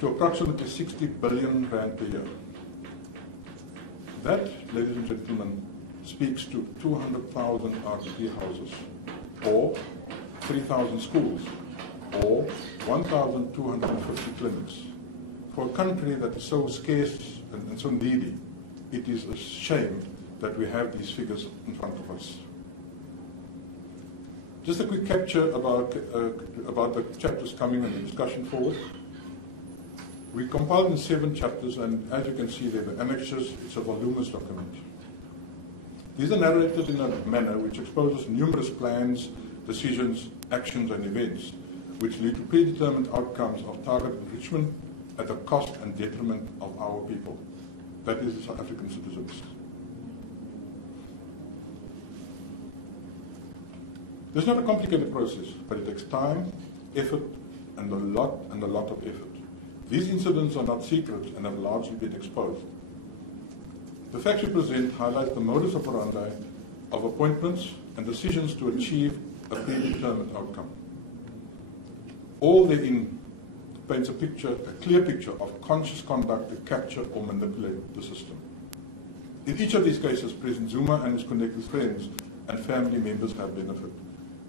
to approximately 60 billion rand per year. That, ladies and gentlemen, speaks to 200,000 RTP houses, or 3,000 schools, or 1,250 clinics. For a country that is so scarce and so needy, it is a shame that we have these figures in front of us. Just a quick capture about the chapters coming and the discussion forward. We compiled in 7 chapters, and as you can see there, the annexures, it's a voluminous document. These are narrated in a manner which exposes numerous plans, decisions, actions, and events which lead to predetermined outcomes of targeted enrichment at the cost and detriment of our people, that is, the South African citizens. This is not a complicated process, but it takes time, effort, and a lot of effort. These incidents are not secret and have largely been exposed. The facts we present highlight the modus operandi of appointments and decisions to achieve a predetermined outcome. All therein paints a clear picture of conscious conduct to capture or manipulate the system. In each of these cases, President Zuma and his connected friends and family members have benefited.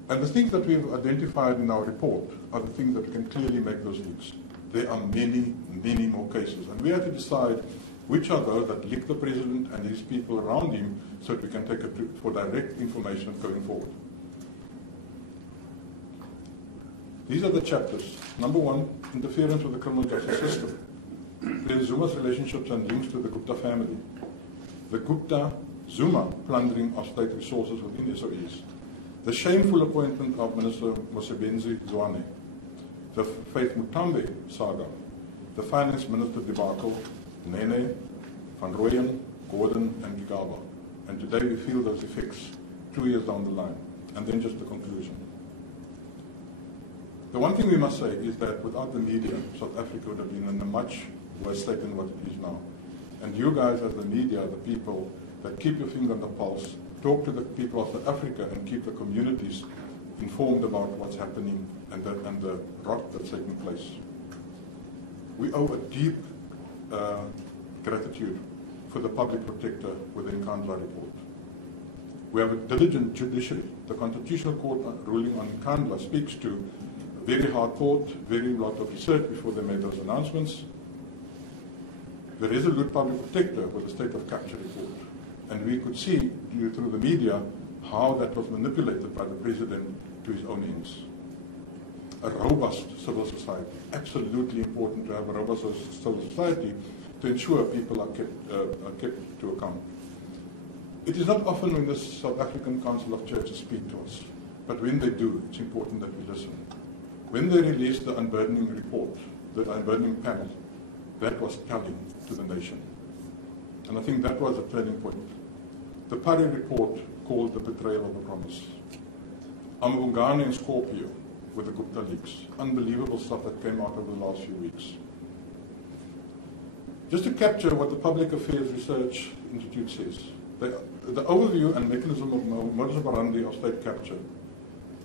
And the things that we've identified in our report are the things that can clearly make those links. There are many, many more cases. And we have to decide which are those that link the president and his people around him so that we can take it for direct information going forward. These are the chapters. Number 1, interference with the criminal justice system. President Zuma's relationships and links to the Gupta family. The Gupta-Zuma plundering of state resources within SOEs. The shameful appointment of Minister Mosebenzi Zwane. The Faith Mutambe saga. The Finance Minister debacle, Nene, Van Rooyen, Gordon, and Gigaba. And today we feel those effects 2 years down the line. And then just the conclusion. The one thing we must say is that without the media, South Africa would have been in a much worse state than what it is now. And you guys as the media, the people that keep your finger on the pulse, talk to the people of South Africa and keep the communities informed about what's happening and the rot that's taking place. We owe a deep gratitude for the public protector with the Nkandla report. We have a diligent judiciary. The Constitutional Court ruling on Nkandla speaks to very hard thought, very lot of research before they made those announcements. The resolute public protector with the state of capture report. And we could see through the media how that was manipulated by the president to his own ends. A robust civil society. Absolutely important to have a robust civil society to ensure people are kept to account. It is not often when the South African Council of Churches speak to us, but when they do, it's important that we listen. When they released the unburdening report, the unburdening panel, that was telling to the nation. And I think that was a turning point. The Parry report called the betrayal of the promise. Amvungane and Scorpio with the Gupta leaks. Unbelievable stuff that came out over the last few weeks. Just to capture what the Public Affairs Research Institute says, the overview and mechanism of modus operandi of state capture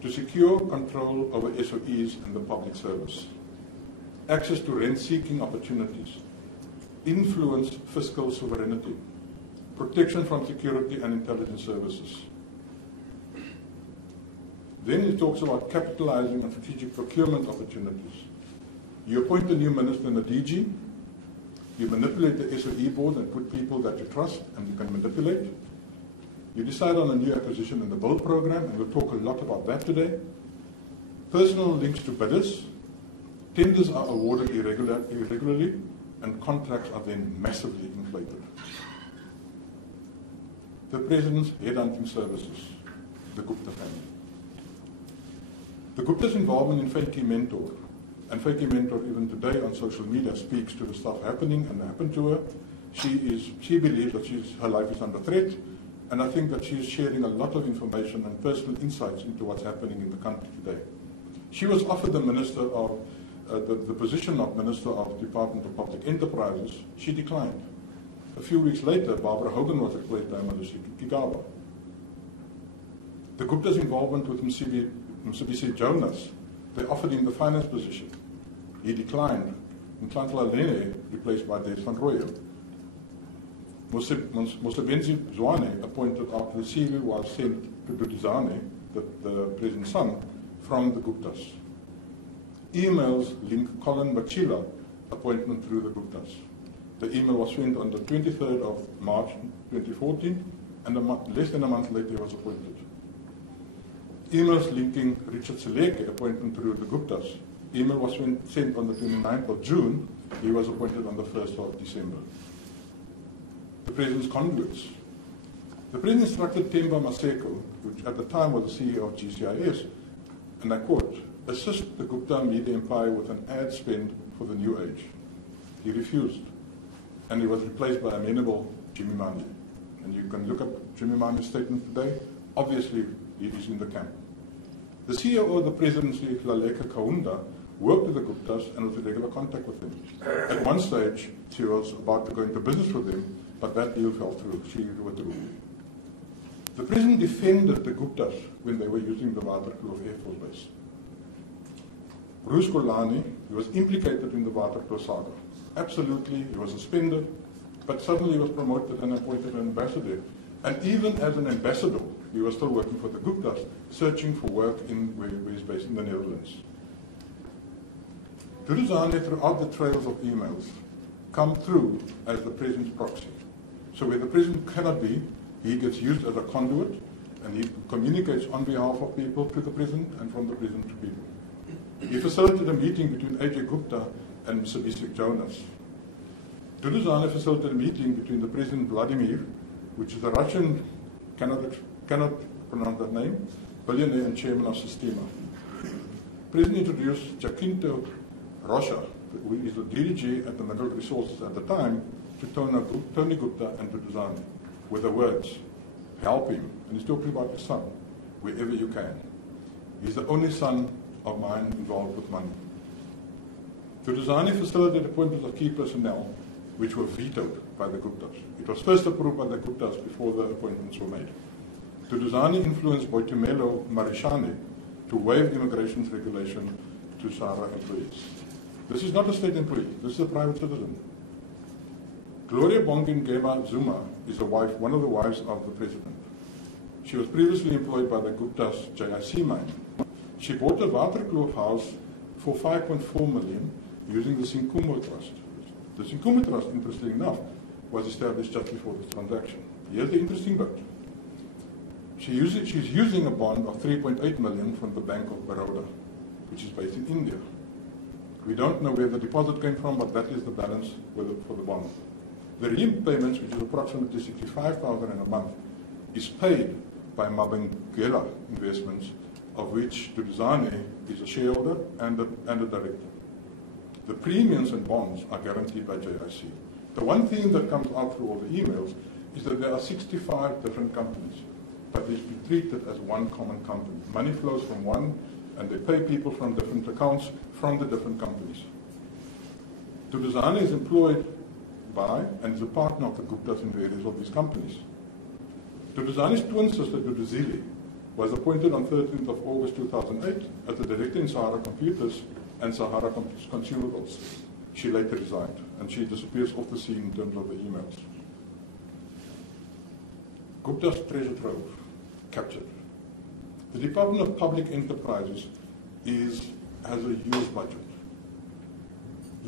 to secure control over SOEs and the public service, access to rent-seeking opportunities, influence fiscal sovereignty, protection from security and intelligence services. Then it talks about capitalizing on strategic procurement opportunities. You appoint a new minister and a DG, you manipulate the SOE board and put people that you trust and you can manipulate. You decide on a new acquisition in the build program, and we'll talk a lot about that today. Personal links to bidders. Tenders are awarded irregularly, and contracts are then massively inflated. The President's headhunting services, the Gupta family. The Gupta's involvement in Fakie Mentor, and Fakie Mentor even today on social media speaks to the stuff happening and happened to her. She believes that her life is under threat. And I think that she is sharing a lot of information and personal insights into what's happening in the country today. She was offered the minister of the position of Minister of Department of Public Enterprises. She declined. A few weeks later, Barbara Hogan was replaced by Malusi Gigaba. The Gupta's involvement with Mcebisi Jonas, they offered him the finance position. He declined Nhlanhla Lene replaced by Des van Rooyen. Mosebenzi Zwane appointed after the CV was sent to Duduzane, the president's son, from the Guptas. Emails link Colin Machila appointment through the Guptas. The email was sent on the 23rd of March 2014, and less than a month later he was appointed. Emails linking Richard Seleke appointment through the Guptas. Email was sent on the 29th of June. He was appointed on the 1st of December. The President's conduits. The President instructed Themba Maseko, which at the time was the CEO of GCIS, and I quote, assist the Gupta media empire with an ad spend for the new age. He refused, and he was replaced by amenable Jimmy Mani. And you can look at Jimmy Mani's statement today. Obviously, he is in the camp. The CEO of the presidency, Laleka Kaunda, worked with the Guptas and was in regular contact with them. At one stage, she was about to go into business with them, but that deal fell through. She withdrew. The president defended the Guptas when they were using the Waterkloof Air Force Base. Bruce Kolani, he was implicated in the Waterkloof saga. Absolutely, he was suspended, but suddenly he was promoted and appointed an ambassador. And even as an ambassador, he was still working for the Guptas, searching for work where he's based in the Netherlands. Duduzane, throughout the trails of emails, come through as the president's proxy. So where the president cannot be, he gets used as a conduit, and he communicates on behalf of people to the president and from the president to people. He facilitated a meeting between A.J. Gupta and Mr. Jonas. Duduzane facilitated a meeting between the President Vladimir, which is a Russian, cannot pronounce that name, billionaire and chairman of Sistema. The President introduced Jacinto Rocha, who is the DDG at the Mineral Resources at the time, to Tony Gupta and Duduzane, with the words, help him, and he's talking about his son, wherever you can. He's the only son of mine involved with money. Duduzane facilitated appointments of key personnel which were vetoed by the Guptas. It was first approved by the Guptas before the appointments were made. Duduzane influenced Boitumelo Marishane to waive immigration regulation to Sahara employees. This is not a state employee, this is a private citizen. Gloria Bongengema Zuma is one of the wives of the president. She was previously employed by the Gupta's JIC mine. She bought a Waterkloof house for 5.4 million using the Sinkumo Trust. The Sinkumo Trust, interestingly enough, was established just before this transaction. Here's the interesting bit. She's using a bond of 3.8 million from the Bank of Baroda, which is based in India. We don't know where the deposit came from, but that is the balance for the bond. The repayments, which is approximately 65,000 in a month, is paid by Mabengela Investments, of which Duduzane is a shareholder and a director. The premiums and bonds are guaranteed by JIC. The one thing that comes out through all the emails is that there are 65 different companies, but they've been treated as one common company. Money flows from one, and they pay people from different accounts from the different companies. Duduzane is employed by and is a partner of the Guptas in various of these companies. Duduzane's twin sister, Duduzile, was appointed on 13th of August 2008 as the director in Sahara Computers and Sahara Consumables. She later resigned, and she disappears off the scene in terms of the emails. Gupta's treasure trove, captured. The Department of Public Enterprises has a huge budget,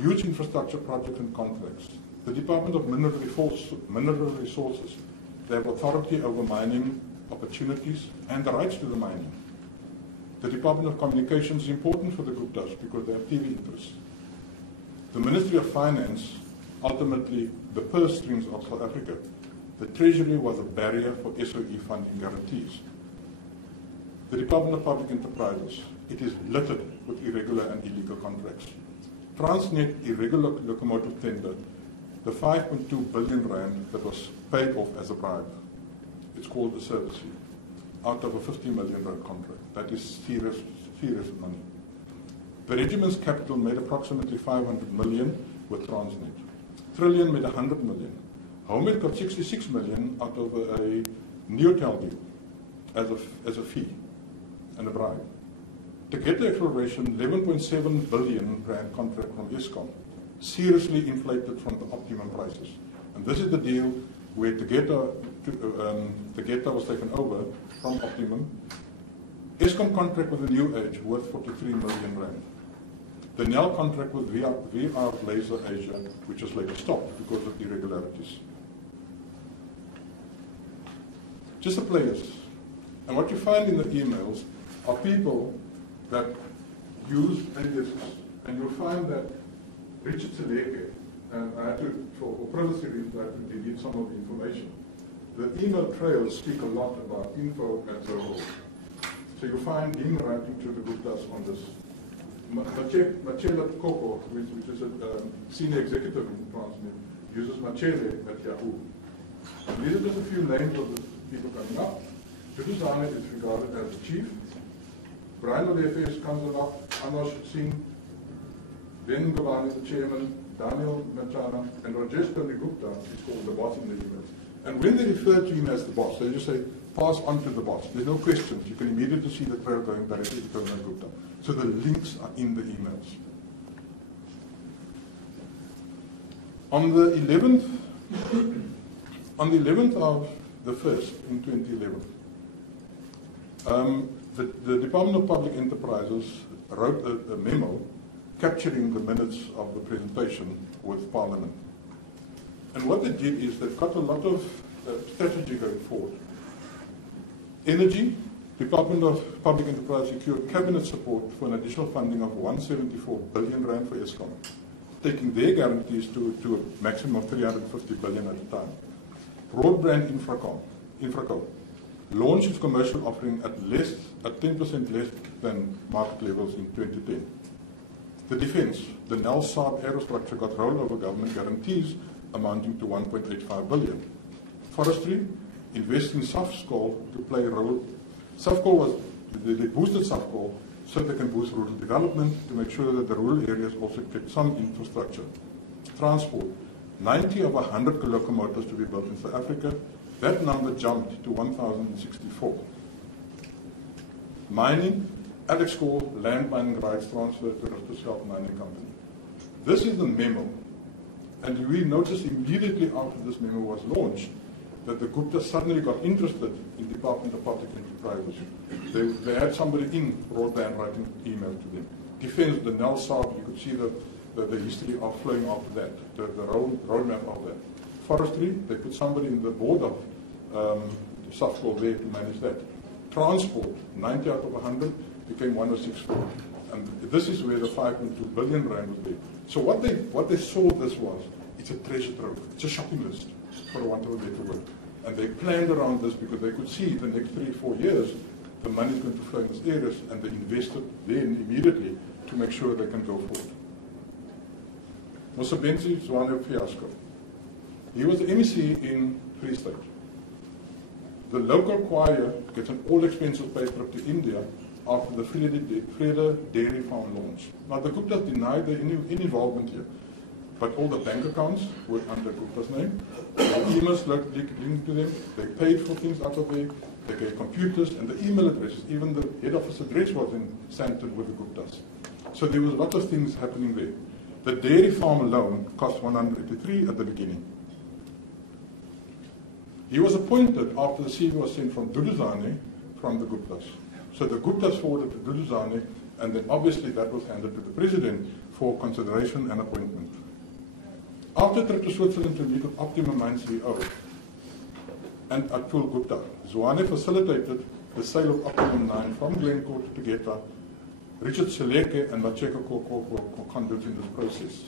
huge infrastructure projects and contracts. The Department of Mineral Resources, they have authority over mining opportunities and the rights to the mining. The Department of Communications is important for the Guptas because they have TV interests. The Ministry of Finance, ultimately the purse strings of South Africa. The Treasury was a barrier for SOE funding guarantees. The Department of Public Enterprises, it is littered with irregular and illegal contracts. Transnet irregular locomotive tender, the 5.2 billion rand that was paid off as a bribe. It's called a service fee, out of a 50 million rand contract. That is serious money. The regiment's capital made approximately 500 million with Transnet. Trillion made 100 million. Homeland got 66 million out of a Neotel deal as a fee and a bribe. To get the exploration, 11.7 billion rand contract from Eskom, seriously inflated from the optimum prices. And this is the deal where Tegeta was taken over from Optimum. Eskom contract with the New Age worth 43 million rand. The NEL contract with VR Laser Asia, which was later stopped because of irregularities. Just the players. And what you find in the emails are people that use aliases. And you'll find that Richard Seleke, and I had to, for privacy reasons, I had to delete some of the information. The email trails speak a lot about info and so on. So you'll find him writing to the Guptas on this. Machela Koko, which is a senior executive in Transnet, uses Machele at Yahoo. And these are just a few names of the people coming up. Jacob Zuma is regarded as the chief. Brian Olefes comes along, Anosh Singh, Ben Govan is the chairman, Daniel Machana, and Rajesh Gupta is called the boss in the emails. And when they refer to him as the boss, they just say, pass on to the boss. There's no questions. You can immediately see the trail going directly to Colonel Gupta. So the links are in the emails. On the 11th of the 1st in 2011, the Department of Public Enterprises wrote a memo capturing the minutes of the presentation with Parliament. And what they did is they got a lot of strategy going forward. Energy, Department of Public Enterprise secured cabinet support for an additional funding of 174 billion rand for Eskom, taking their guarantees to a maximum of 350 billion at a time. Broadband Infraco launched its commercial offering at 10% less than market levels in 2010. The defense, the NEL Saab aerostructure got rollover government guarantees amounting to 1.85 billion. Forestry, invest in Safscol to play a role. Safcol was, they boosted Safcol so they can boost rural development to make sure that the rural areas also get some infrastructure. Transport, 90 of 100 locomotives to be built in South Africa. That number jumped to 1,064. Mining, Alex Core, land mining rights transferred to Rustenburg Mining Company. This is the memo. And we noticed immediately after this memo was launched that the Guptas suddenly got interested in the Department of Public Enterprises. They had somebody in broadband writing email to them. Defense, the NEL Saab, you could see the history of flowing after that, the roadmap of that. Forestry, they put somebody in the board of Safcol there to manage that. Transport, 90 out of 100, became 106. And this is where the 5.2 billion rand was there. So what they saw this was, it's a treasure trove, it's a shopping list, for want of a better word. And they planned around this because they could see the next 3 or 4 years, the money is going to flow in these areas, and they invested then immediately to make sure they can go forward. Mosebenzi Zwane fiasco. He was the MEC in Free State. The local choir gets an all-expenses paid trip to India after the Vrede Dairy Farm launch. Now the Guptas denied their any involvement here, but all the bank accounts were under Gupta's name. The emails linked to them, they paid for things out of there, they gave computers and the email addresses, even the head office address was in Sandton with the Guptas. So there was a lot of things happening there. The dairy farm alone cost 183 at the beginning. He was appointed after the CV was sent from Duduzane from the Guptas. So the Guptas forwarded to Duduzane, and then obviously that was handed to the president for consideration and appointment. After trip to Switzerland to meet with Optimum Mine CEO and Atul Gupta, Zwane facilitated the sale of Optimum 9 from Glencore to Tegeta. Richard Seleke and Macheko were conduits in this process.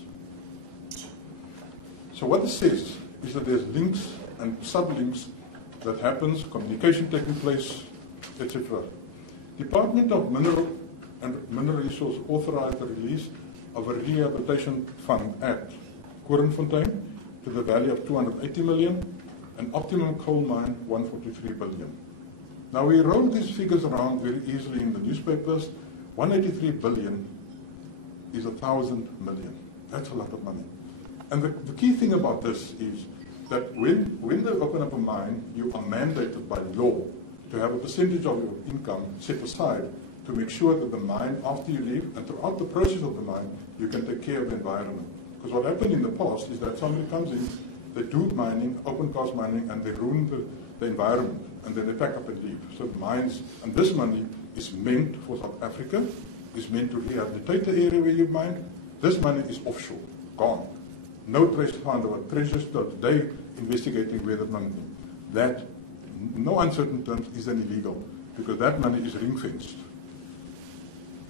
So what this says is that there's links and sublinks that happens, communication taking place, etc. Department of Mineral and Mineral Resource authorized the release of a rehabilitation fund at Korenfontein to the value of 280 million and Optimum Coal Mine 143 billion. Now we roll these figures around very easily in the newspapers. 183 billion is 1,000 million. That's a lot of money. And the key thing about this is that when they open up a mine, you are mandated by law to have a percentage of your income set aside to make sure that the mine, after you leave and throughout the process of the mine, you can take care of the environment. Because what happened in the past is that somebody comes in, they do mining, open cast mining, and they ruin the environment, and then they pack up and leave. So mines, and this money is meant for South Africa, is meant to rehabilitate the area where you mine. This money is offshore, gone. No trace found of it. Treasures today investigating where that money is. That, no uncertain terms, is an illegal, because that money is ring-fenced.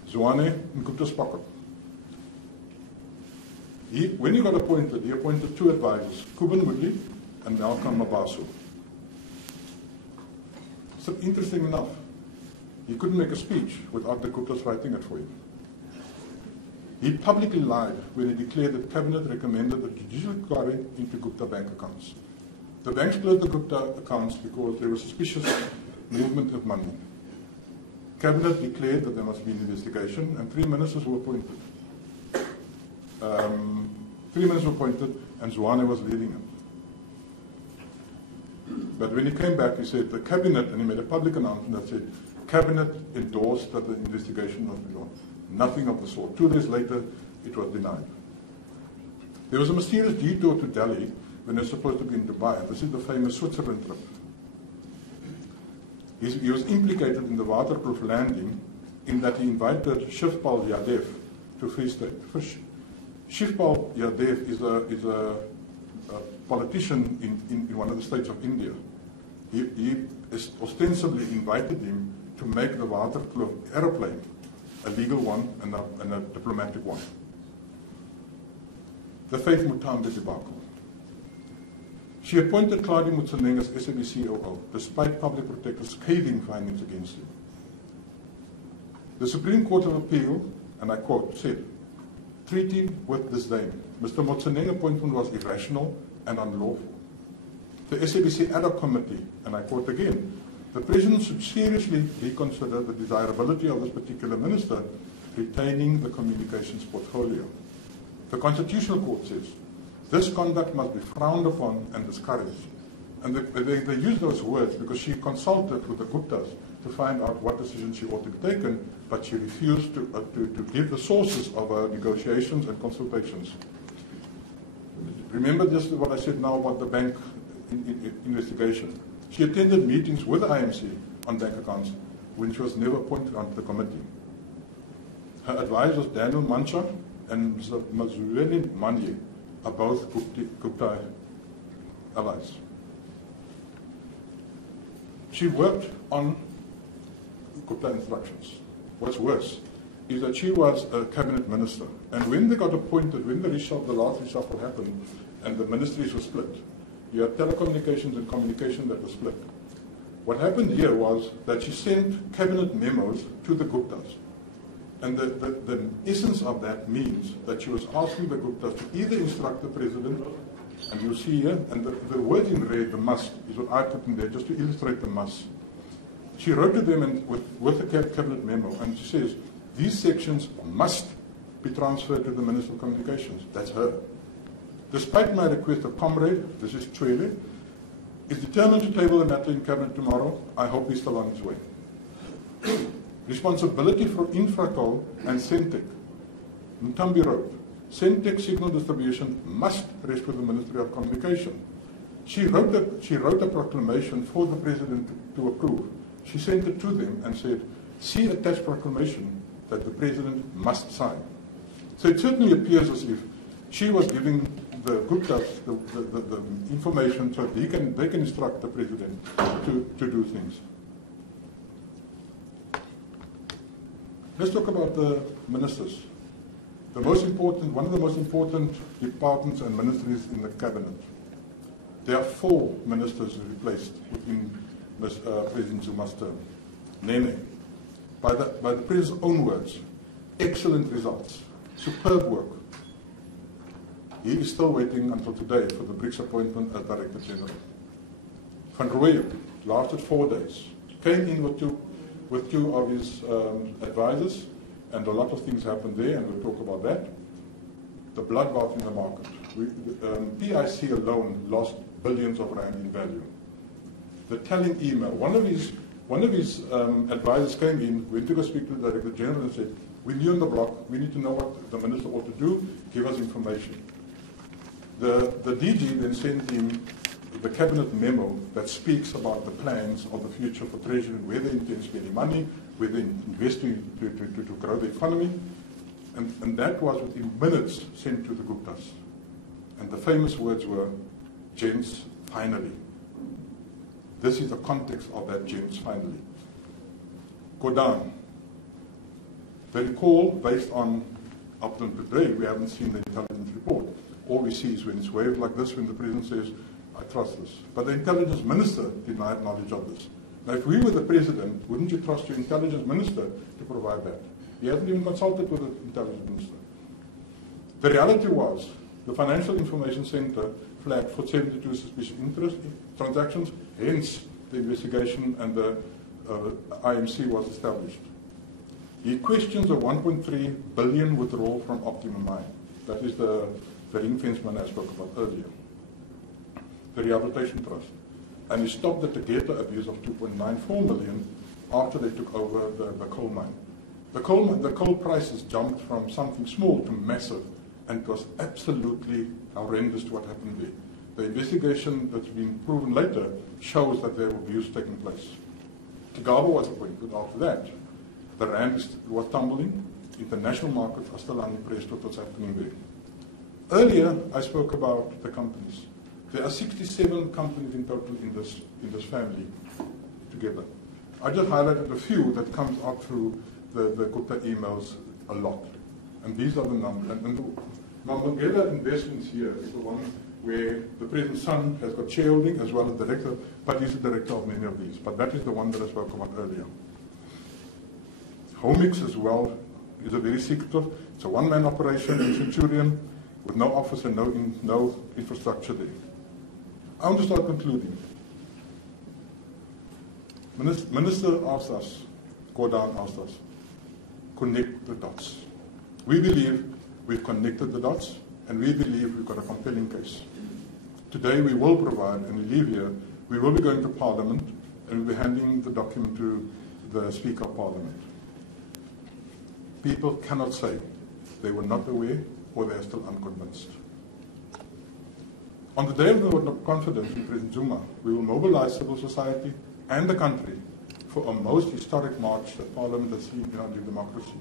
Zwane in Gupta's pocket. When he got appointed, he appointed 2 advisors, Kuben Woodley and Malcolm Mabaso. So interesting enough, he couldn't make a speech without the Guptas writing it for him. He publicly lied when he declared that Cabinet recommended a judicial inquiry into Gupta bank accounts. The banks closed the Gupta accounts because there was suspicious movement of money. Cabinet declared that there must be an investigation, and 3 ministers were appointed. 3 ministers were appointed, and Zwane was leading it. But when he came back, he said the Cabinet, and he made a public announcement that said, Cabinet endorsed that the investigation must be on. Nothing of the sort. 2 days later, it was denied. There was a mysterious detour to Delhi when they were supposed to be in Dubai, and this is the famous Switzerland trip. He was implicated in the waterproof landing in that he invited Shivpal Yadav to Free State. Shivpal Yadav is a politician in one of the states of India. He ostensibly invited him to make the waterproof aeroplane a legal one and a diplomatic one. The Faith Mutambe debacle. She appointed Claudia Motsoeneng as SABC COO, despite public protector's scathing findings against him. The Supreme Court of Appeal, and I quote, said, treat him with disdain. Mr. Motsoeneng's appointment was irrational and unlawful. The SABC ad hoc committee, and I quote again, the President should seriously reconsider the desirability of this particular minister retaining the communications portfolio. The Constitutional Court says, this conduct must be frowned upon and discouraged. And they use those words because she consulted with the Guptas to find out what decision she ought to be taken, but she refused to give the sources of her negotiations and consultations. Remember just what I said now about the bank investigation. She attended meetings with the IMC on bank accounts when she was never appointed onto the committee. Her advisors, Daniel Mancha and Mazuleni Manye, are both Gupta allies. She worked on Gupta instructions. What's worse is that she was a cabinet minister, and when they got appointed, when the last reshuffle happened, and the ministries were split, you had telecommunications and communication that were split. What happened here was that she sent cabinet memos to the Guptas. And the essence of that means that she was asking the Guptas to either instruct the President, and you see here, and the word in red, the must, is what I put in there just to illustrate the must. She wrote to them with a cabinet memo, and she says, these sections must be transferred to the Minister of Communications. That's her. Despite my request, a comrade, this is Chwele, is determined to table the matter in Cabinet tomorrow. I hope he's still on his way. Responsibility for Infracol and Centec. Mtambi wrote, Centec signal distribution must rest with the Ministerial Communication. She wrote a proclamation for the President to approve. She sent it to them and said, see attached proclamation that the President must sign. So it certainly appears as if she was giving the Guptas the information so they can instruct the President to do things. Let's talk about the ministers. One of the most important departments and ministries in the cabinet. There are 4 ministers replaced within President Zuma's term. Nene, by the President's own words, excellent results, superb work. He is still waiting until today for the BRICS appointment as Director General. Van Rooyen lasted 4 days, came in with two of his advisors, and a lot of things happened there, and we'll talk about that. The bloodbath in the market. PIC alone lost billions of rand in value. The telling email. One of his advisors came in, went to go speak to the Director General and said, we're new on the block, we need to know what the minister ought to do, give us information. The DG then sent him the cabinet memo that speaks about the plans of the future for Treasury, where they intend spending money, where they invest to grow the economy. And that was within minutes sent to the Guptas. And the famous words were, "Gents, finally." This is the context of that, "Gents, finally." Go down. They recall, based on up to today, we haven't seen the intelligence report. All we see is when it's waved like this, when the president says, "I trust this." But the intelligence minister denied knowledge of this. Now, if we were the president, wouldn't you trust your intelligence minister to provide that? He hasn't even consulted with the intelligence minister. The reality was, the Financial Information Center flagged for 72 suspicious interest transactions, hence the investigation and the IMC was established. He questions a 1.3 billion withdrawal from Optimum Mine. That is the ring-fence money I spoke about earlier. The Rehabilitation Trust. And he stopped the Tegeta abuse of 2.94 million after they took over the coal mine. The coal prices jumped from something small to massive, and it was absolutely horrendous to what happened there. The investigation that's been proven later shows that there was abuse taking place. Kigaba was appointed after that. The rand was tumbling. International markets are still unimpressed with what's happening there. Earlier, I spoke about the companies. There are 67 companies in total in this family together. I just highlighted a few that comes out through the Gupta emails a lot. And these are the numbers. And the Mandela Investments here is the one where the president's son has got shareholding as well as director, but he's the director of many of these. But that is the one that I spoke about earlier. Homix as well is a very secretive. It's a one-man operation in Centurion with no office and no infrastructure there. I want to start concluding. Minister asked us, Gordon asked us, connect the dots. We believe we've connected the dots, and we believe we've got a compelling case. Today we will provide, and we leave here, we will be going to Parliament, and we'll be handing the document to the Speaker of Parliament. People cannot say they were not aware or they are still unconvinced. On the day of the vote of confidence in President Zuma, we will mobilize civil society and the country for a most historic march that Parliament has seen in our new democracy.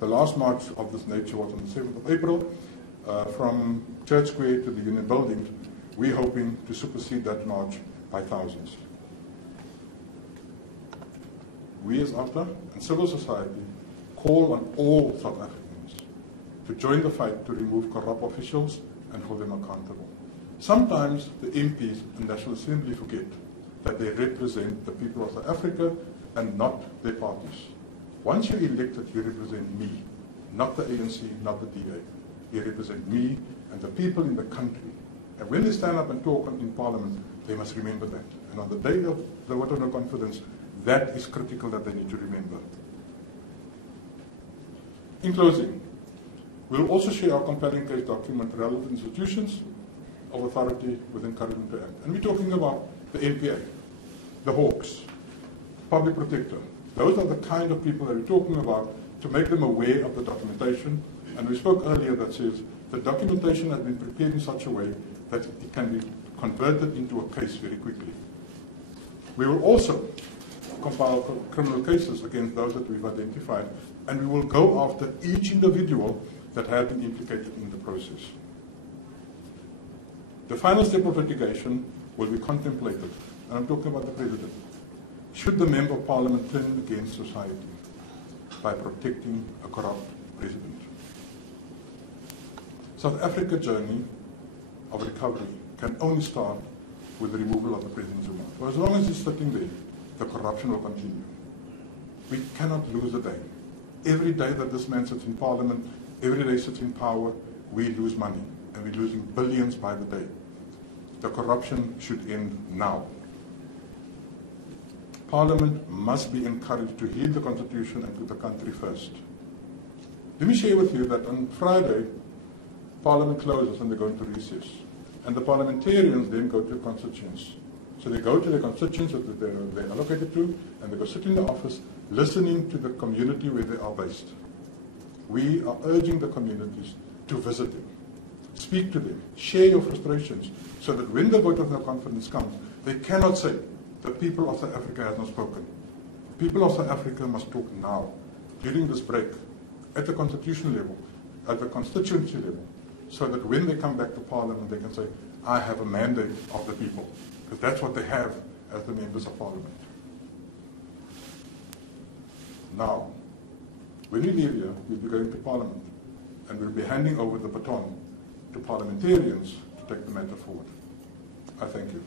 The last march of this nature was on the 7th of April, from Church Square to the Union Building. We're hoping to supersede that march by thousands. We as OUTA and civil society call on all South Africans to join the fight to remove corrupt officials and hold them accountable. Sometimes the MPs and National Assembly forget that they represent the people of South Africa and not their parties. Once you're elected, you represent me, not the ANC, not the DA. You represent me and the people in the country. And when they stand up and talk in Parliament, they must remember that. And on the day of the vote of no confidence, that is critical that they need to remember. In closing, we will also share our compelling case document relevant institutions of authority with encouragement to act. And we're talking about the eNCA, the Hawks, Public Protector. Those are the kind of people that we're talking about to make them aware of the documentation. And we spoke earlier that says the documentation has been prepared in such a way that it can be converted into a case very quickly. We will also compile criminal cases against those that we've identified, and we will go after each individual that has been implicated in the process. The final step of litigation will be contemplated, and I'm talking about the President. Should the Member of Parliament turn against society by protecting a corrupt President? South Africa's journey of recovery can only start with the removal of the President Zuma. For as long as he's sitting there, the corruption will continue. We cannot lose a day. Every day that this man sits in Parliament, every day sits in power, we lose money, and we're losing billions by the day. The corruption should end now. Parliament must be encouraged to heed the Constitution and put the country first. Let me share with you that on Friday, Parliament closes and they go into recess. And the parliamentarians then go to constituents. So they go to the constituents that they're allocated to, and they go sit in the office listening to the community where they are based. We are urging the communities to visit them. speak to them, share your frustrations, so that when the vote of no confidence comes, they cannot say, the people of South Africa has not spoken. The people of South Africa must talk now, during this break, at the constitutional level, at the constituency level, so that when they come back to Parliament, they can say, I have a mandate of the people, because that's what they have as the members of Parliament. Now, when we leave here, we'll be going to Parliament, and we'll be handing over the baton to parliamentarians to take the matter forward. I thank you.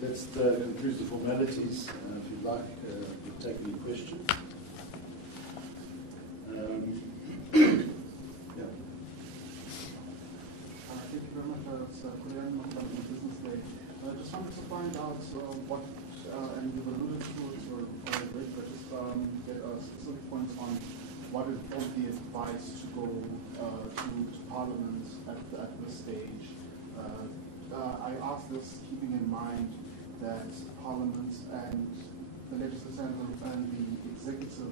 That concludes the formalities. If you'd like, we'll take any questions. Yeah. Thank you very much. It's Korean Business Day. I just wanted to find out what, and you've alluded to it already, but just get specific points on what is the advice to go to Parliament at this stage. I ask this keeping in mind that Parliament and the legislature and the executive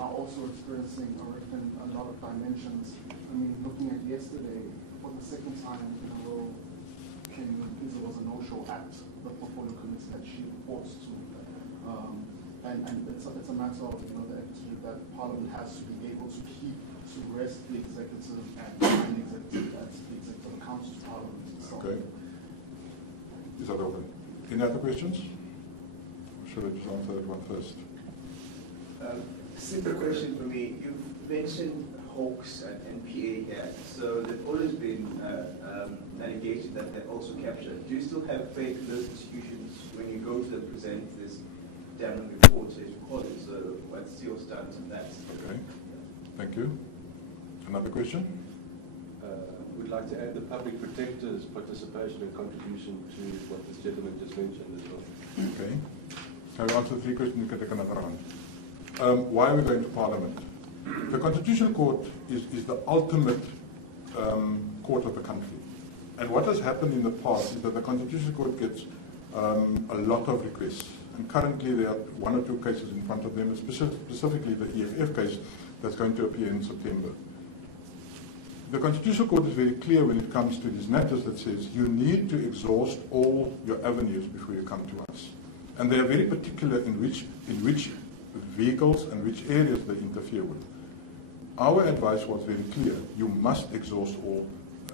are also experiencing, I reckon, a lot of dimensions. I mean, looking at yesterday, for the second time in a row, there was a no-show at the portfolio committee that she reports to. And it's a matter of the attitude that Parliament has to be able to keep to rest the executive and the executive that the executive accounts to Parliament. So. Okay. Is that open? Any other questions? Or should I just answer that one first? Simple question for me. You've mentioned Hawks and NPA here, so they've always been allegations that they're also captured. Do you still have faith in those institutions when you go to them present this damning report, as you call it? So what's your stance on that? Okay, thank you. Another question? We'd like to add the public protector's participation and contribution to what this gentleman just mentioned as well. Okay. Have you answered 3 questions? You can take another round. Why are we going to Parliament? The Constitutional Court is the ultimate court of the country. And what has happened in the past is that the Constitutional Court gets a lot of requests. And currently there are 1 or 2 cases in front of them, specifically the EFF case that's going to appear in September. The Constitutional Court is very clear when it comes to these matters that says you need to exhaust all your avenues before you come to us. And they are very particular in which vehicles and which areas they interfere with. Our advice was very clear. You must exhaust all.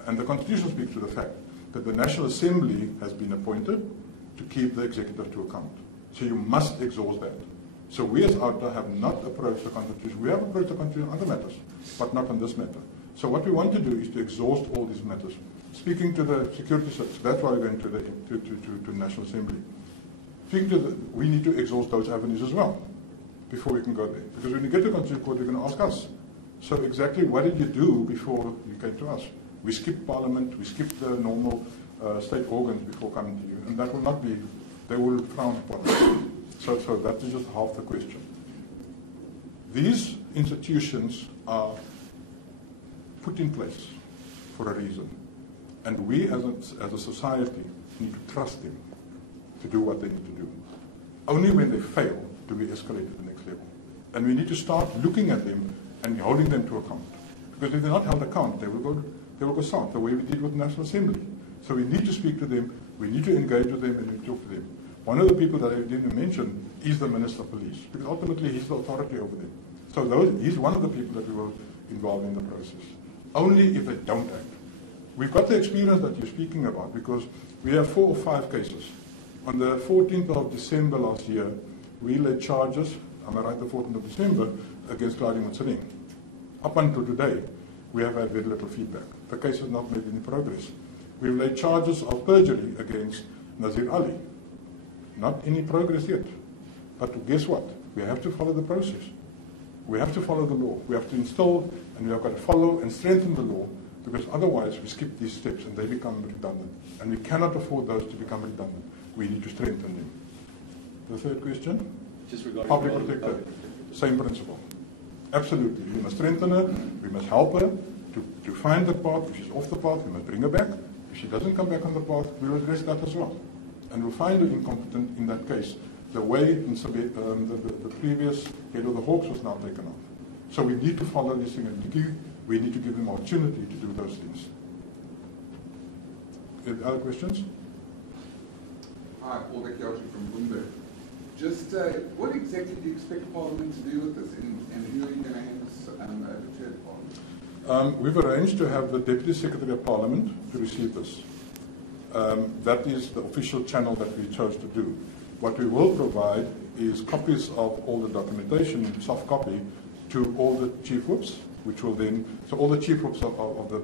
And the Constitution speaks to the fact that the National Assembly has been appointed to keep the executive to account. So you must exhaust that. So we as OUTA have not approached the Constitution. We have approached the Constitution on other matters, but not on this matter. So what we want to do is to exhaust all these matters. Speaking to the security service, that's why we're going to the National Assembly. We need to exhaust those avenues as well before we can go there. Because when you get to the Constitutional Court, you're going to ask us. So exactly what did you do before you came to us? We skipped Parliament, we skipped the normal state organs before coming to you. And that will not be, they will frown upon us. So that is just half the question. These institutions are put in place for a reason. And we as a society need to trust them to do what they need to do. Only when they fail do we escalate to the next level. And we need to start looking at them and holding them to account. Because if they're not held account, they will go south, the way we did with the National Assembly. So we need to speak to them, we need to engage with them, and we talk to them. One of the people that I didn't mention is the Minister of Police, because ultimately he's the authority over them. So he's one of the people that we will involve in the process. Only if they don't act. We've got the experience that you're speaking about, because we have 4 or 5 cases. On the 14th of December last year, we laid charges, am I right, the 14th of December, against Claudia Motsoeneng. Up until today, we have had very little feedback. The case has not made any progress. We've laid charges of perjury against Nazir Ali. Not any progress yet. But guess what? We have to follow the process. We have to follow the law. We have to install, and we have got to follow and strengthen the law, because otherwise we skip these steps and they become redundant. And we cannot afford those to become redundant. We need to strengthen them. The third question? Just regarding public protector. Same principle. Absolutely. We must strengthen her. We must help her to find the path. If she's off the path, we must bring her back. If she doesn't come back on the path, we'll address that as well. And we'll find her incompetent in that case. the way the previous head of the Hawks was now taken off. So we need to follow this thing, and we need to give them opportunity to do those things. Any other questions? Hi, Paul Dekiachi from Bloomberg. Just what exactly do you expect Parliament to do with this, and who are you going to hand this over to the Parliament? We've arranged to have the Deputy Secretary of Parliament to receive this. That is the official channel that we chose to do. What we will provide is copies of all the documentation in soft copy to all the chief whips, which will then, so all the chief whips of the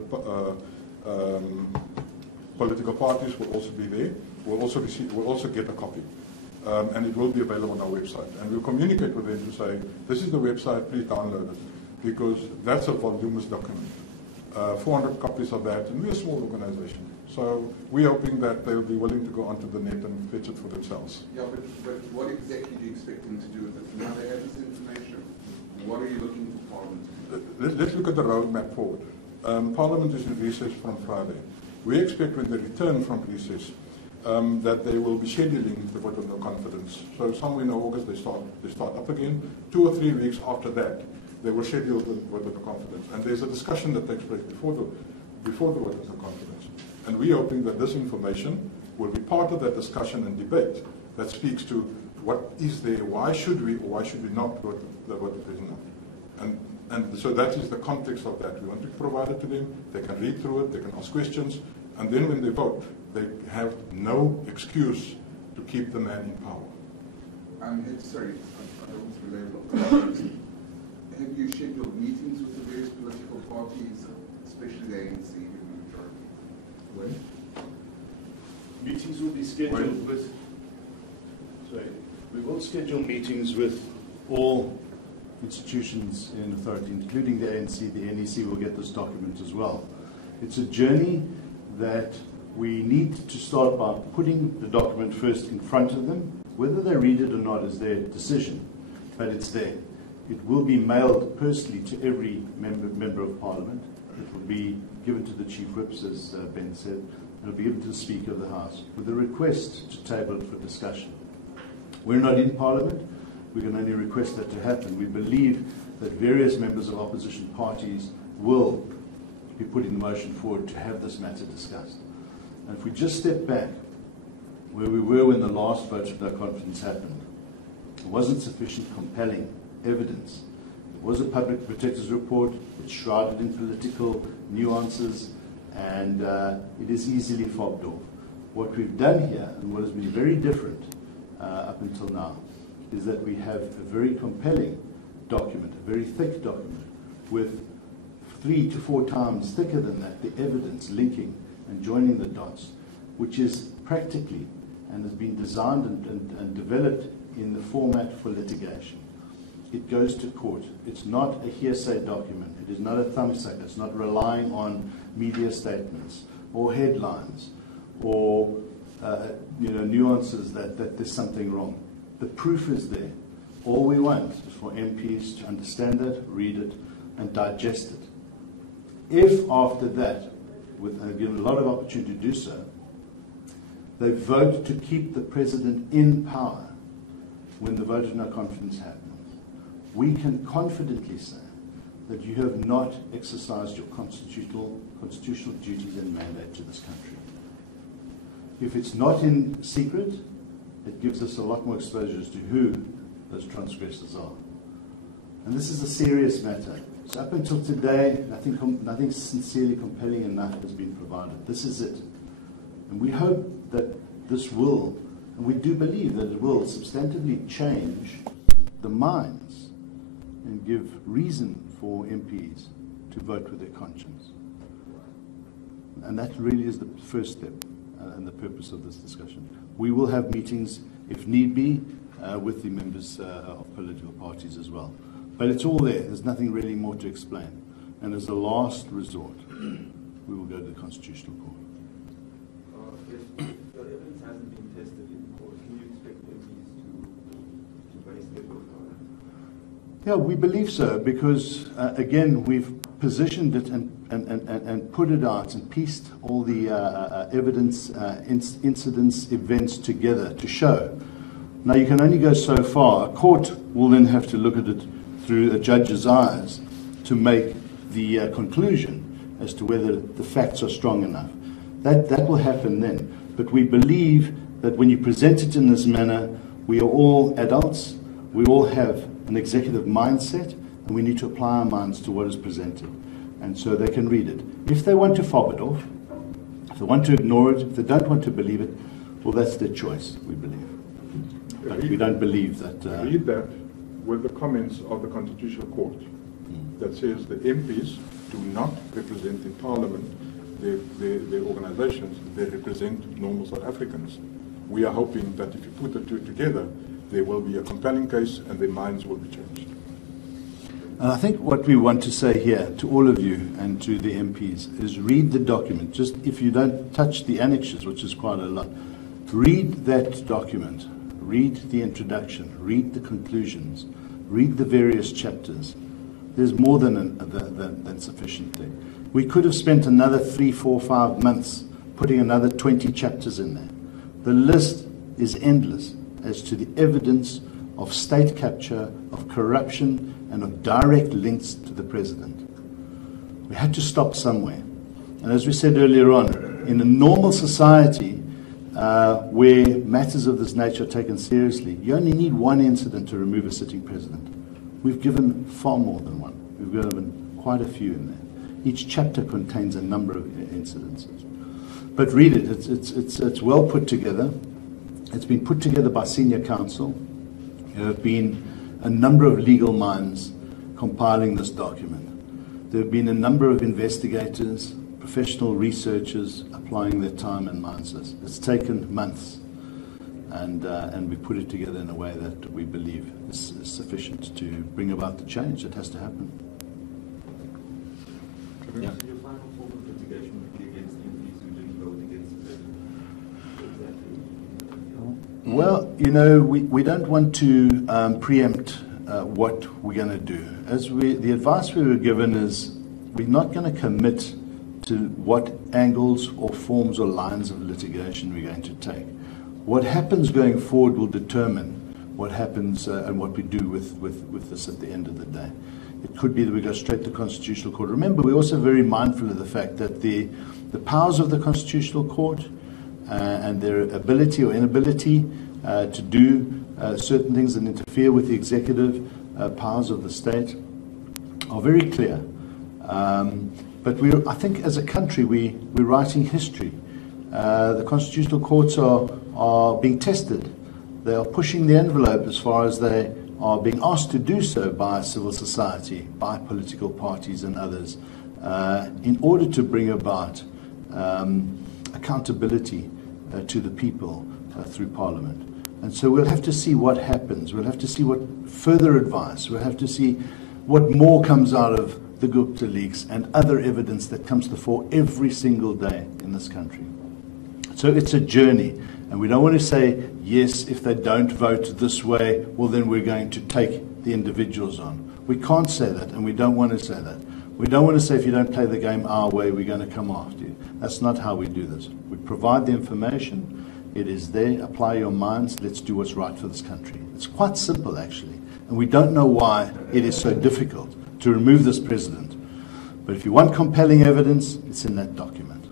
political parties will also be there. We'll also get a copy. And it will be available on our website. And we'll communicate with them to say, this is the website, please download it, because that's a voluminous document. 400 copies of that, and we're a small organization. So we're hoping that they'll be willing to go onto the net and fetch it for themselves. Yeah, but what exactly do you expect them to do with it? Now they have this information. What are you looking for Parliament to do? Let's look at the roadmap forward. Parliament is in recess from Friday. We expect when they return from recess that they will be scheduling the vote of no confidence. So somewhere in August they start up again. 2 or 3 weeks after that, they will schedule the vote of no confidence. And there's a discussion that takes place before the vote of no confidence. And we're hoping that this information will be part of that discussion and debate that speaks to what is there, why should we or why should we not vote the president out. And so that is the context of that. We want to provide it to them. They can read through it. They can ask questions. And then when they vote, they have no excuse to keep the man in power. Sorry, I don't want to belabor. Have you scheduled meetings with the various political parties, especially the ANC, who are the majority? When? Meetings will be scheduled with. Sorry, we will schedule meetings with all institutions in authority, including the ANC. The NEC will get this document as well. It's a journey that we need to start by putting the document first in front of them. Whether they read it or not is their decision, but it's there. It will be mailed personally to every member of Parliament. It will be given to the Chief Whips, as Ben said. It will be given to the Speaker of the House with a request to table it for discussion. We're not in Parliament. We can only request that to happen. We believe that various members of opposition parties will be putting the motion forward to have this matter discussed. And if we just step back where we were when the last vote of no confidence happened, there wasn't sufficient compelling evidence. There was a public protector's report. It's shrouded in political nuances, and it is easily fobbed off. What we've done here, and what has been very different up until now, is that we have a very compelling document, a very thick document, with 3 to 4 times thicker than that, the evidence linking and joining the dots, which is practically and has been designed and developed in the format for litigation. It goes to court. It's not a hearsay document. It is not a thumbsucker. It's not relying on media statements or headlines or nuances that there's something wrong. The proof is there. All we want is for MPs to understand it, read it, and digest it. If after that, with given a lot of opportunity to do so, they vote to keep the president in power when the vote of no confidence happens, we can confidently say that you have not exercised your constitutional duties and mandate to this country. If it's not in secret, it gives us a lot more exposure as to who those transgressors are. And this is a serious matter. So up until today, nothing sincerely compelling enough has been provided. This is it. And we hope that this will, and we do believe that it will, substantively change the minds and give reason for MPs to vote with their conscience. And that really is the first step and the purpose of this discussion. We will have meetings, if need be, with the members of political parties as well. But it's all there. There's nothing really more to explain. And as a last resort, we will go to the Constitutional Court. If the evidence hasn't been tested in court, can you expect MPs to raise their vote on it? Yeah, we believe so because, again, we've positioned it and put it out and pieced all the evidence, incidents, events together to show Now, you can only go so far. A court will then have to look at it through a judge's eyes to make the conclusion as to whether the facts are strong enough. That will happen then. But we believe that when you present it in this manner, we are all adults, we all have an executive mindset, and we need to apply our minds to what is presented. And so they can read it. If they want to fob it off, if they want to ignore it, if they don't want to believe it, well, that's their choice, we believe. But we don't believe that... read that with the comments of the Constitutional Court that says the MPs do not represent in Parliament their organizations, they represent normal South Africans. We are hoping that if you put the two together, there will be a compelling case and their minds will be changed. And I think what we want to say here to all of you and to the MPs is read the document. Just if you don't touch the annexes, which is quite a lot, read that document, read the introduction, read the conclusions, read the various chapters. There's more than sufficient there. We could have spent another 3, 4, 5 months putting another 20 chapters in there. The list is endless as to the evidence of state capture, of corruption, and of direct links to the president. We had to stop somewhere. And as we said earlier on, in a normal society where matters of this nature are taken seriously, you only need one incident to remove a sitting president. We've given far more than one. We've given quite a few in there. Each chapter contains a number of incidences. But read it. It's well put together. It's been put together by senior counsel. There have been a number of legal minds compiling this document. There have been a number of investigators, professional researchers applying their time and minds. It's taken months, and we put it together in a way that we believe is sufficient to bring about the change that has to happen. Yeah. Your final form of litigation would be against MPs who didn't vote against the president. Well, you know, we don't want to preempt what we're going to do. The advice we were given is we're not going to commit to what angles or forms or lines of litigation we're going to take. What happens going forward will determine what happens and what we do with this at the end of the day. It could be that we go straight to the Constitutional Court. Remember, we're also very mindful of the fact that the powers of the Constitutional Court and their ability or inability to do certain things that interfere with the executive powers of the state are very clear. But I think as a country, we're writing history. The Constitutional Courts are being tested. They are pushing the envelope as far as they are being asked to do so by civil society, by political parties and others, in order to bring about accountability to the people through Parliament. And so we'll have to see what happens. We'll have to see what further advice. We'll have to see what more comes out of the Gupta leaks and other evidence that comes to the fore every single day in this country. So it's a journey. And we don't want to say, yes, if they don't vote this way, well, then we're going to take the individuals on. We can't say that, and we don't want to say that. We don't want to say, if you don't play the game our way, we're going to come after you. That's not how we do this. We provide the information. It is there. Apply your minds. Let's do what's right for this country. It's quite simple, actually. And we don't know why it is so difficult to remove this president. But if you want compelling evidence, it's in that document.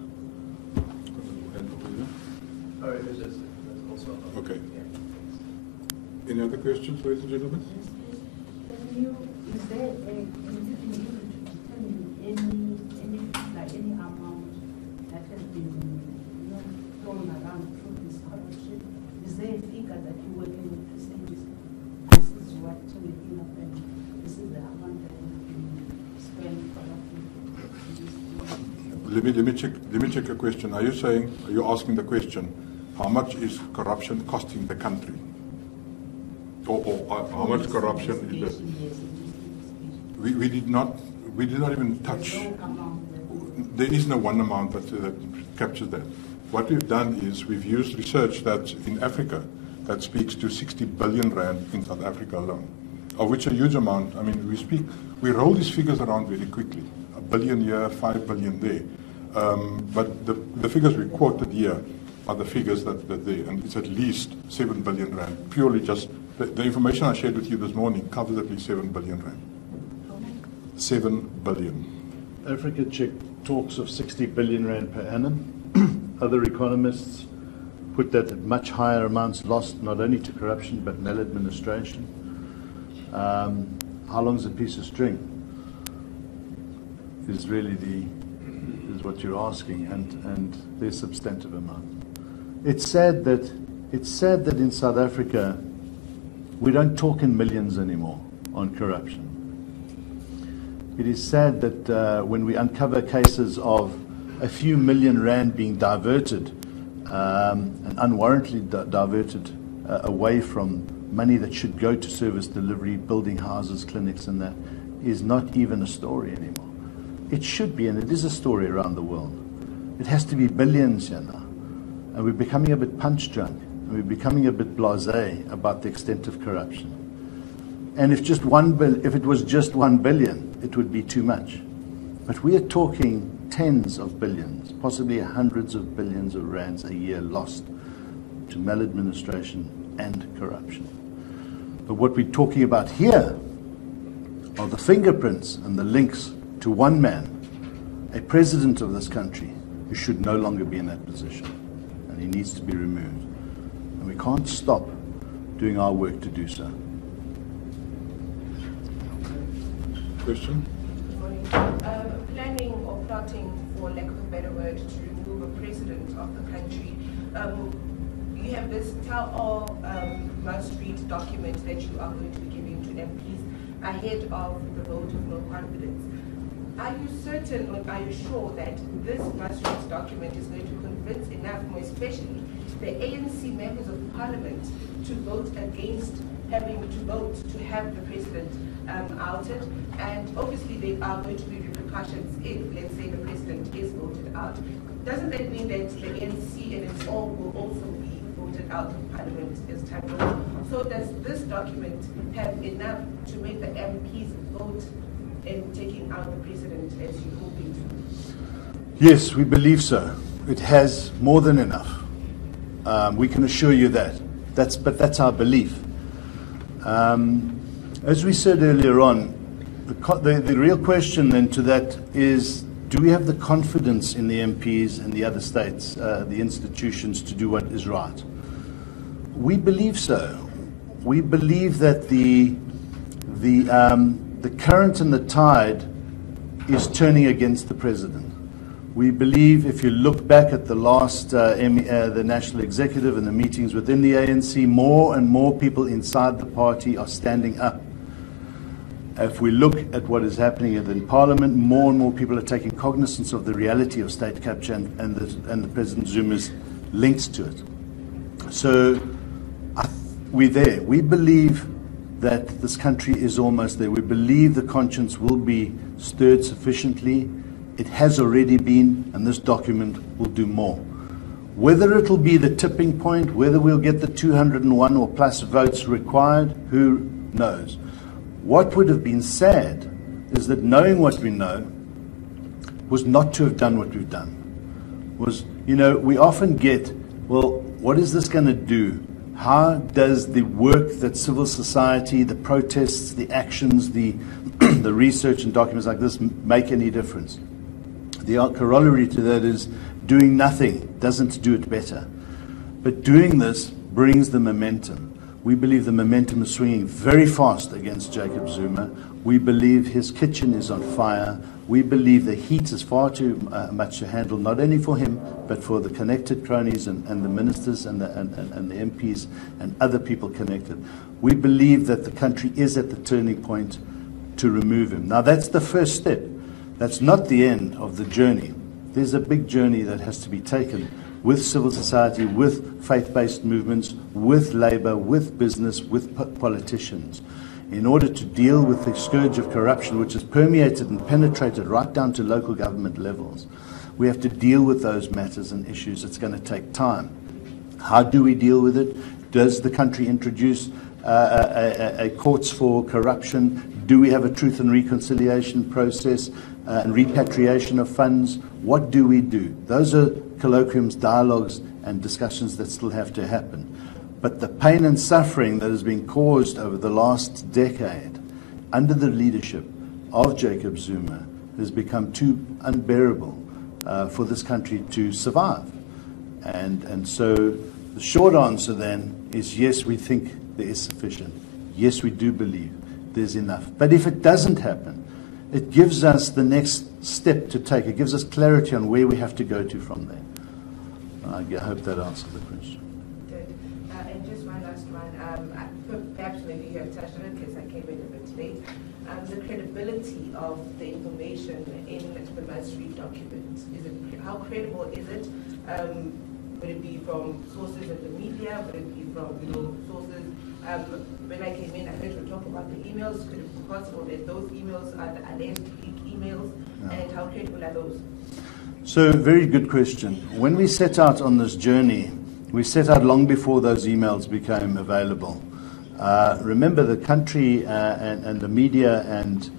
Okay. Any other questions, ladies and gentlemen? Is there any amount that has been thrown around through this corruption? Is there a figure that you were able to say this is what we think of, and this is the amount that has been spent corruptly? Let me check a question. Are you asking the question, how much is corruption costing the country? Or how much corruption is that? We did not even touch. There is no one amount that captures that. What we've done is we've used research that's in Africa that speaks to 60 billion rand in South Africa alone, of which a huge amount. I mean, we roll these figures around very quickly. 1 billion here, 5 billion there. But the figures we quoted here are the figures that are there, and it's at least 7 billion rand. Purely just the information I shared with you this morning covers at least 7 billion rand. 7 billion. Africa Check talks of 60 billion rand per annum. Other economists put that at much higher amounts lost, not only to corruption but maladministration. How long's a piece of string? Is really is what you're asking, and there's substantive amount. It's sad that in South Africa we don't talk in millions anymore on corruption. It is sad that when we uncover cases of a few million rand being diverted and unwarrantedly diverted away from money that should go to service delivery, building houses, clinics, and that is not even a story anymore. It should be, and it is a story around the world. It has to be billions here now. And we're becoming a bit punch drunk, and we're becoming a bit blasé about the extent of corruption. And if it was just 1 billion, it would be too much. But we are talking tens of billions, possibly hundreds of billions of rands a year lost to maladministration and corruption. But what we're talking about here are the fingerprints and the links to one man, a president of this country, who should no longer be in that position, and he needs to be removed. And we can't stop doing our work to do so. Question? Planning or plotting, for lack of a better word, to remove a president of the country. You have this tell-all must-read document that you are going to be giving to MPs ahead of the vote of no confidence. Are you certain, or are you sure that this must-read document is going to convince enough, more especially the ANC members of Parliament, to vote against having to vote to have the president outed? And obviously there are going to be repercussions if, let's say, the president is voted out. Doesn't that mean that the ANC in its all will also be voted out of Parliament as time goes on? So does this document have enough to make the MPs vote in taking out the president as you're hoping to? Yes, we believe so. It has more than enough. We can assure you that. But that's our belief. As we said earlier on, the real question then to that is, do we have the confidence in the MPs and the other states, the institutions, to do what is right? We believe so. We believe that the current and the tide is turning against the president. We believe, if you look back at the last the National Executive and the meetings within the ANC, more and more people inside the party are standing up. If we look at what is happening in Parliament, more and more people are taking cognizance of the reality of state capture and the President Zuma's links to it. So we're there. We believe that this country is almost there. We believe the conscience will be stirred sufficiently. It has already been, and this document will do more. Whether it'll be the tipping point, whether we'll get the 201 or plus votes required, who knows? What would have been sad is that, knowing what we know, was not to have done what we've done. We often get, well, what is this going to do? How does the work that civil society, the protests, the actions, the research and documents like this make any difference? The corollary to that is doing nothing doesn't do it better. But doing this brings the momentum. We believe the momentum is swinging very fast against Jacob Zuma. We believe his kitchen is on fire. We believe the heat is far too much to handle, not only for him, but for the connected cronies and the ministers and the MPs and other people connected. We believe that the country is at the turning point to remove him. Now, that's the first step. That's not the end of the journey. There's a big journey that has to be taken with civil society, with faith-based movements, with labor, with business, with politicians, in order to deal with the scourge of corruption, which has permeated and penetrated right down to local government levels. We have to deal with those matters and issues. It's going to take time. How do we deal with it? Does the country introduce a courts for corruption? Do we have a truth and reconciliation process and repatriation of funds? What do we do? Those are colloquiums, dialogues, and discussions that still have to happen. But the pain and suffering that has been caused over the last decade under the leadership of Jacob Zuma has become too unbearable for this country to survive. And so the short answer then is yes, we think there is sufficient. Yes, we do believe there's enough. But if it doesn't happen, it gives us the next step to take. It gives us clarity on where we have to go to from there. I hope that answers the question. Good. And just one last one. Perhaps maybe you have touched on it because I came in a bit late. The credibility of the information in the Ministerial document. How credible is it? Would it be from sources in the media? Would it be from sources? When I came in, I heard you talk about the emails. Could it be possible that those emails are the alleged leak emails? Yeah. And how credible are those? So, very good question. When we set out on this journey, we set out long before those emails became available. Remember, the country and the media and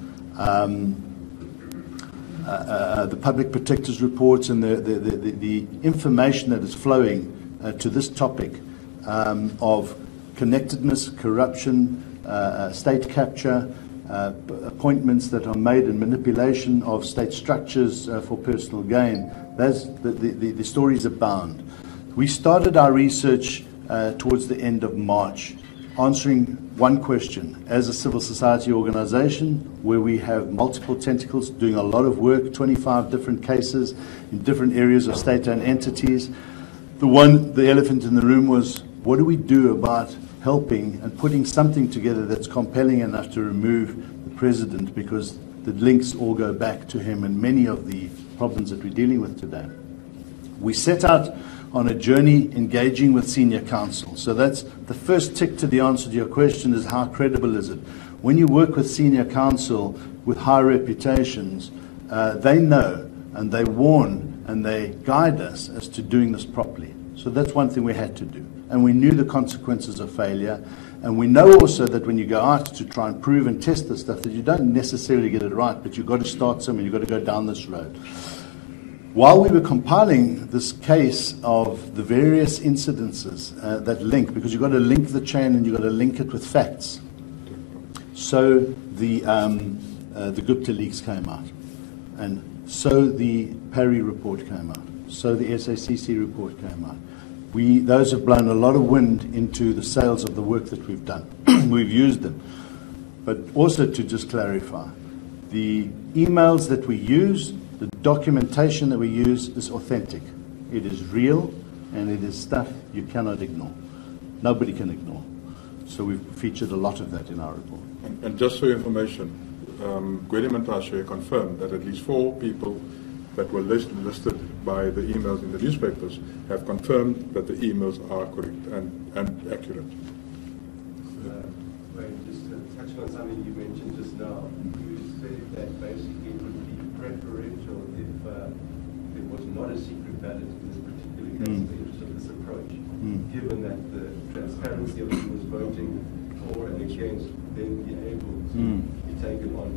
the public protector's reports and the information that is flowing to this topic of connectedness, corruption, state capture, appointments that are made and manipulation of state structures for personal gain. The stories abound. We started our research towards the end of March, answering one question. As a civil society organization where we have multiple tentacles doing a lot of work, 25 different cases in different areas of state-owned entities, the elephant in the room was, what do we do about helping and putting something together that's compelling enough to remove the president, because the links all go back to him and many of the problems that we're dealing with today. We set out on a journey engaging with senior counsel. So that's the first tick to the answer to your question, is how credible is it? When you work with senior counsel with high reputations, they know and they warn and they guide us as to doing this properly. So that's one thing we had to do. And we knew the consequences of failure. And we know also that when you go out to try and prove and test this stuff, that you don't necessarily get it right, but you've got to start somewhere, you've got to go down this road. While we were compiling this case of the various incidences that link, because you've got to link the chain and you've got to link it with facts. So the Gupta leaks came out, and so the Parry report came out, so the SACC report came out. Those have blown a lot of wind into the sails of the work that we've done. We've used them. But also to just clarify, the emails that we use, the documentation that we use is authentic. It is real, and it is stuff you cannot ignore. Nobody can ignore. So we've featured a lot of that in our report. And just for your information, Gwede Mantashe confirmed that at least 4 people that were listed by the emails in the newspapers have confirmed that the emails are correct and accurate. Just touching on something you mentioned just now, you said that basically it would be preferential if there was not a secret ballot in this particular case, in the interest of this approach, given that the transparency of who was voting for and against then be able to be taken on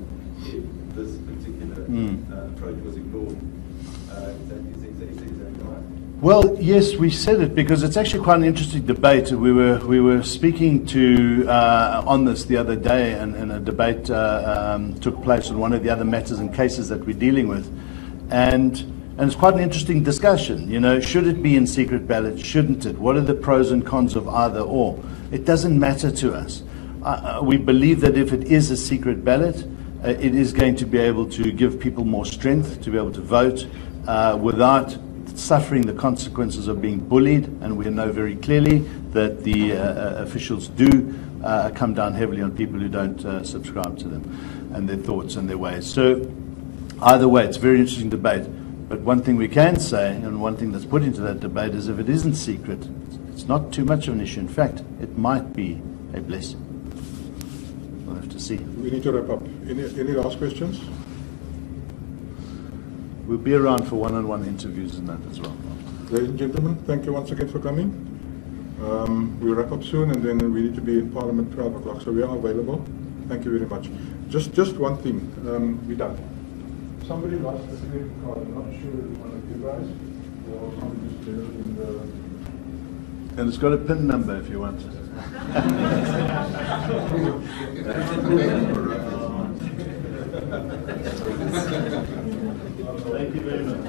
if this particular approach was ignored. Is that exactly right? Well, yes, we said it because it's actually quite an interesting debate. We were speaking to on this the other day, and a debate took place on one of the other matters and cases that we're dealing with, and it's quite an interesting discussion. You know, should it be in secret ballot? Shouldn't it? What are the pros and cons of either or? It doesn't matter to us. We believe that if it is a secret ballot, it is going to be able to give people more strength to be able to vote without suffering the consequences of being bullied, and we know very clearly that the officials do come down heavily on people who don't subscribe to them and their thoughts and their ways. So either way, it's a very interesting debate. But one thing we can say, and one thing that's put into that debate, is if it isn't secret, it's not too much of an issue. In fact, it might be a blessing. We'll have to see. We need to wrap up. Any last questions? We'll be around for one-on-one interviews and that as well. Ladies and gentlemen, thank you once again for coming. We'll wrap up soon, and then we need to be in Parliament 12 o'clock, so we are available. Thank you very much. Just one thing. We're done. Somebody lost a credit card. I'm not sure if one of you guys or somebody just did it in the And it's got a PIN number if you want. Thank you very much.